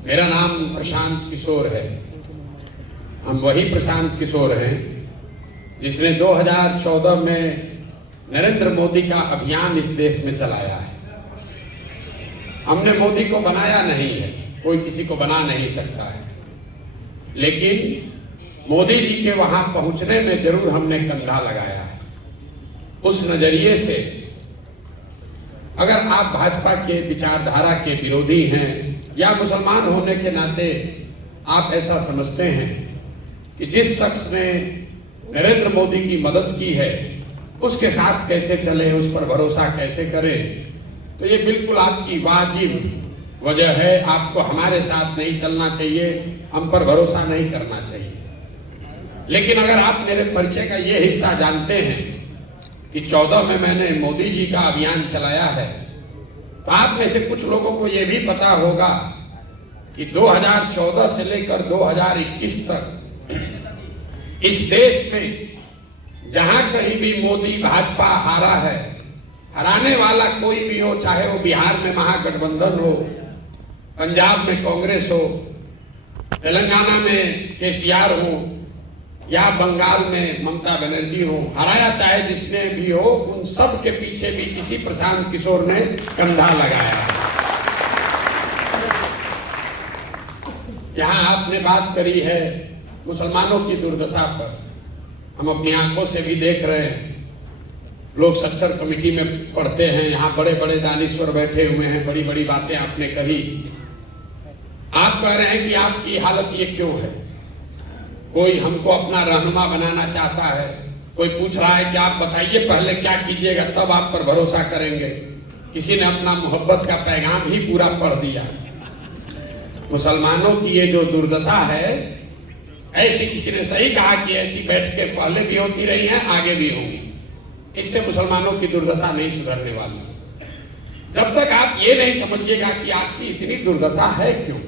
मेरा नाम प्रशांत किशोर है। हम वही प्रशांत किशोर हैं जिसने 2014 में नरेंद्र मोदी का अभियान इस देश में चलाया है। हमने मोदी को बनाया नहीं है, कोई किसी को बना नहीं सकता है, लेकिन मोदी जी के वहां पहुंचने में जरूर हमने कंधा लगाया है। उस नजरिए से अगर आप भाजपा के विचारधारा के विरोधी हैं या मुसलमान होने के नाते आप ऐसा समझते हैं कि जिस शख्स ने नरेंद्र मोदी की मदद की है उसके साथ कैसे चले, उस पर भरोसा कैसे करें, तो ये बिल्कुल आपकी वाजिब वजह है। आपको हमारे साथ नहीं चलना चाहिए, हम पर भरोसा नहीं करना चाहिए। लेकिन अगर आप मेरे परिचय का ये हिस्सा जानते हैं कि 14 में मैंने मोदी जी का अभियान चलाया है, तो आप में से कुछ लोगों को ये भी पता होगा कि 2014 से लेकर 2021 तक इस देश में जहां कहीं भी मोदी भाजपा हारा है, हराने वाला कोई भी हो, चाहे वो बिहार में महागठबंधन हो, पंजाब में कांग्रेस हो, तेलंगाना में केसीआर हो या बंगाल में ममता बनर्जी हो, हराया चाहे जिसने भी हो, उन सब के पीछे भी इसी प्रशांत किशोर ने कंधा लगाया। यहां आपने बात करी है मुसलमानों की दुर्दशा पर। हम अपनी आंखों से भी देख रहे हैं, लोग सच्चर कमेटी में पढ़ते हैं, यहाँ बड़े बड़े दानिश्वर बैठे हुए हैं, बड़ी बड़ी बातें आपने कही। आप कह रहे हैं कि आपकी हालत ये क्यों है। कोई हमको अपना रहनुमा बनाना चाहता है, कोई पूछ रहा है कि आप बताइए पहले क्या कीजिएगा तब आप पर भरोसा करेंगे। किसी ने अपना मोहब्बत का पैगाम ही पूरा पढ़ दिया। मुसलमानों की ये जो दुर्दशा है, ऐसी किसी ने सही कहा कि ऐसी बैठकें पहले भी होती रही हैं, आगे भी होंगी। इससे मुसलमानों की दुर्दशा नहीं सुधरने वाली। जब तक आप ये नहीं समझिएगा कि आपकी इतनी दुर्दशा है क्यों,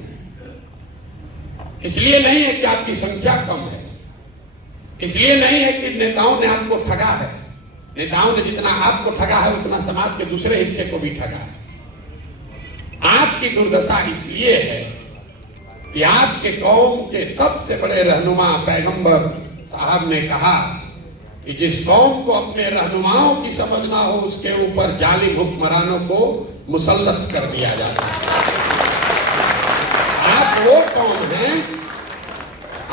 इसलिए नहीं है कि आपकी संख्या कम है, इसलिए नहीं है कि नेताओं ने आपको ठगा है। नेताओं ने जितना आपको ठगा है उतना समाज के दूसरे हिस्से को भी ठगा है। आपकी दुर्दशा इसलिए है कि आपके कौम के सबसे बड़े रहनुमा पैगंबर साहब ने कहा कि जिस कौम को अपने रहनुमाओं की समझ ना हो उसके ऊपर जालिम हुक्मरानों को मुसल्लत कर दिया जाता है।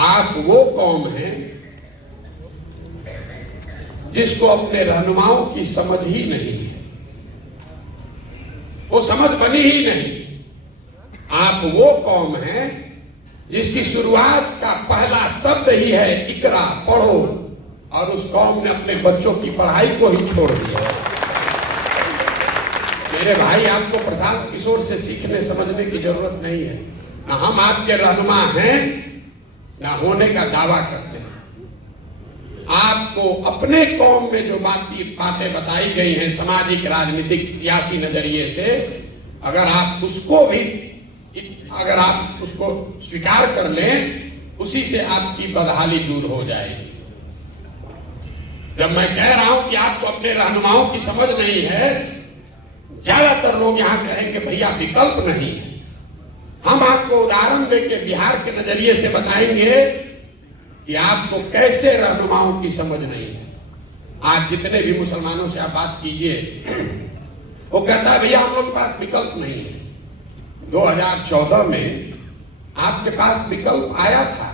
आप वो कौम हैं जिसको अपने रहनुमाओं की समझ ही नहीं है, वो समझ बनी ही नहीं। आप वो कौम हैं जिसकी शुरुआत का पहला शब्द ही है इकरा, पढ़ो, और उस कौम ने अपने बच्चों की पढ़ाई को ही छोड़ दिया। मेरे भाई, आपको प्रशांत किशोर से सीखने समझने की जरूरत नहीं है। ना हम आपके रहनुमा हैं, ना होने का दावा करते हैं। आपको अपने कौम में जो बातें बताई गई हैं सामाजिक, राजनीतिक, सियासी नजरिए से, अगर आप उसको स्वीकार कर लें, उसी से आपकी बदहाली दूर हो जाएगी। जब मैं कह रहा हूं कि आपको अपने रहनुमाओं की समझ नहीं है, ज्यादातर लोग यहां कहेंगे भैया विकल्प नहीं है। हम आपको उदाहरण देके बिहार के नजरिए से बताएंगे कि आपको कैसे रहनुमाओं की समझ नहीं है। आज जितने भी मुसलमानों से आप बात कीजिए, वो कहता है भैया हम लोग के पास विकल्प नहीं है। 2014 में आपके पास विकल्प आया था।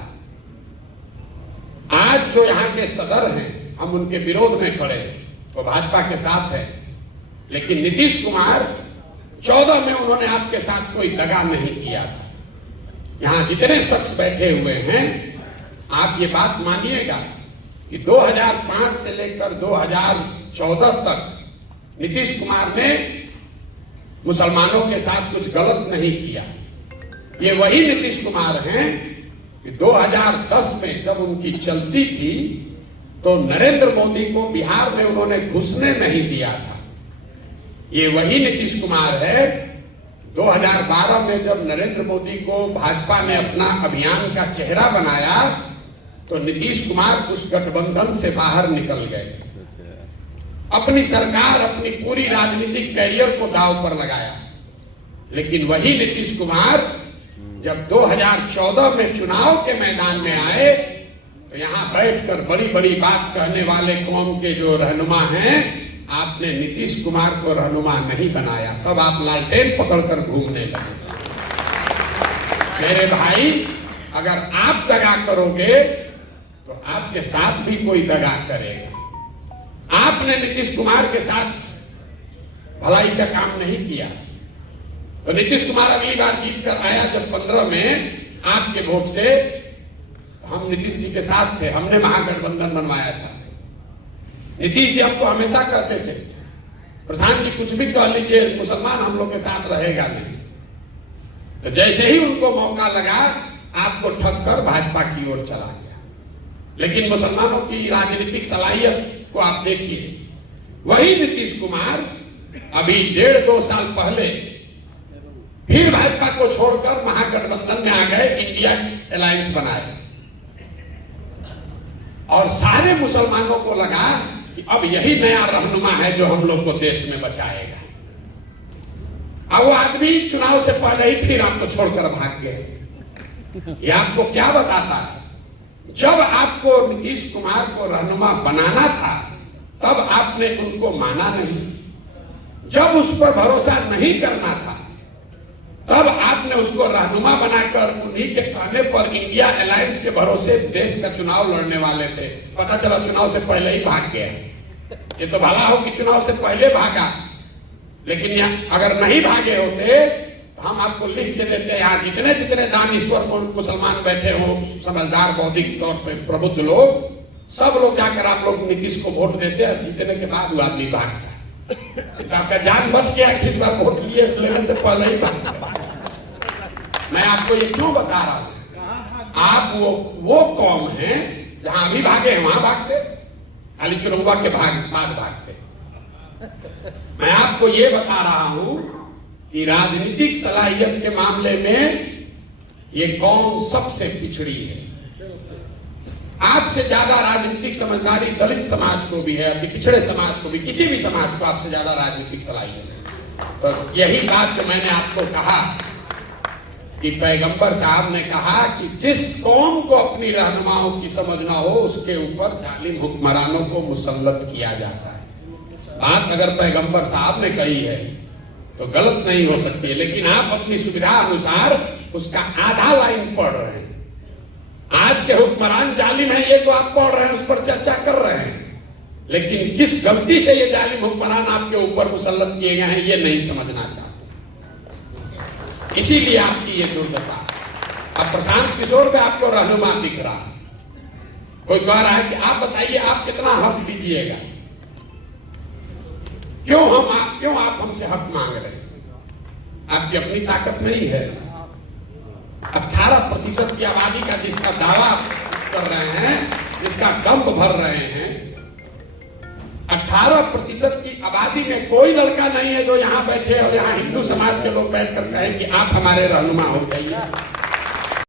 आज जो यहाँ के सदर हैं, हम उनके विरोध में खड़े हैं, वो भाजपा के साथ है, लेकिन नीतीश कुमार 14 में उन्होंने आपके साथ कोई दगा नहीं किया था। यहां जितने शख्स बैठे हुए हैं, आप ये बात मानिएगा कि 2005 से लेकर 2014 तक नीतीश कुमार ने मुसलमानों के साथ कुछ गलत नहीं किया। ये वही नीतीश कुमार हैं कि 2010 में जब उनकी चलती थी तो नरेंद्र मोदी को बिहार में उन्होंने घुसने नहीं दिया था। ये वही नीतीश कुमार है 2012 में जब नरेंद्र मोदी को भाजपा ने अपना अभियान का चेहरा बनाया तो नीतीश कुमार उस गठबंधन से बाहर निकल गए। अपनी सरकार, अपनी पूरी राजनीतिक कैरियर को दांव पर लगाया। लेकिन वही नीतीश कुमार जब 2014 में चुनाव के मैदान में आए तो यहां बैठकर बड़ी बड़ी बात कहने वाले कौम के जो रहनुमा हैं, आपने नीतीश कुमार को रहनुमा नहीं बनाया, तब आप लालटेन पकड़कर घूमने लगे। मेरे भाई, अगर आप दगा करोगे तो आपके साथ भी कोई दगा करेगा। आपने नीतीश कुमार के साथ भलाई का काम नहीं किया, तो नीतीश कुमार अगली बार जीत कर आया जब 15 में आपके वोट से, हम नीतीश जी के साथ थे, हमने महागठबंधन बनवाया था। नीतीश जी हमको हमेशा कहते थे, प्रशांत जी कुछ भी कह लीजिए, मुसलमान हम लोग के साथ रहेगा नहीं। तो जैसे ही उनको मौका लगा, आपको ठग कर भाजपा की ओर चला गया। लेकिन मुसलमानों की राजनीतिक सलाहियत को आप देखिए, वही नीतीश कुमार अभी 1.5-2 साल पहले फिर भाजपा को छोड़कर महागठबंधन में आ गए, इंडिया अलायंस बनाए, और सारे मुसलमानों को लगा कि अब यही नया रहनुमा है जो हम लोग को देश में बचाएगा। अब वो आदमी चुनाव से पहले ही फिर आपको छोड़कर भाग गए। ये आपको क्या बताता है? जब आपको नीतीश कुमार को रहनुमा बनाना था, तब आपने उनको माना नहीं। जब उस पर भरोसा नहीं करना था, तब आपने उसको रहनुमा बनाकर उन्हीं के कहने पर इंडिया अलायंस के भरोसे देश का चुनाव लड़ने वाले थे। पता चला चुनाव से पहले ही भाग गया। ये तो भला हो कि चुनाव से पहले भागा, लेकिन अगर नहीं भागे होते तो हम आपको लिख के देते। यहाँ जितने जितने दानीश्वर मुसलमान बैठे हो, समझदार बौद्धिक तौर पर प्रबुद्ध लोग, सब लोग जाकर आप लोग नीतीश को वोट देते, जीतने के बाद वो आदमी भागता। तो आपका जान बच गया, किस बार वोट लिए लेने से पहले ही भाग गया। मैं आपको ये क्यों बता रहा हूं? आप वो कौम है जहां अभी भागे हैं वहां भागते, खाली चुनाव के बाद भागते। मैं आपको ये बता रहा हूं कि राजनीतिक सलाहियत के मामले में ये कौम सबसे पिछड़ी है। आपसे ज्यादा राजनीतिक समझदारी दलित समाज को भी है, अति पिछड़े समाज को भी, किसी भी समाज को आपसे ज्यादा राजनीतिक सलाहियत है। तो यही बात तो मैंने आपको कहा कि पैगंबर साहब ने कहा कि जिस कौम को अपनी रहनुमाओं की समझ ना हो, उसके ऊपर जालिम हुक्मरानों को मुसल्लत किया जाता है। बात अगर पैगंबर साहब ने कही है तो गलत नहीं हो सकती है, लेकिन आप अपनी सुविधा अनुसार उसका आधा लाइन पढ़ रहे हैं। आज के हुक्मरान जालिम है, ये तो आप पढ़ रहे हैं, उस पर चर्चा कर रहे हैं, लेकिन किस गलती से ये जालिम हुक्मरान आपके ऊपर मुसल्लत किए गए हैं, ये नहीं समझना चाहते। इसीलिए आपकी ये दुर्दशा। अब प्रशांत किशोर का आपको रहनुमा दिख रहा, कोई कह रहा है कि आप बताइए आप कितना हक दीजिएगा, क्यों आप हमसे हक मांग रहे हैं? आपकी अपनी ताकत नहीं है। 18% की आबादी का जिसका दावा कर रहे हैं, जिसका दम्भ भर रहे हैं, 18% की आबादी में कोई लड़का नहीं है जो यहाँ बैठे और यहाँ हिंदू समाज के लोग बैठकर कहें कि आप हमारे रहनुमा हो जाइए।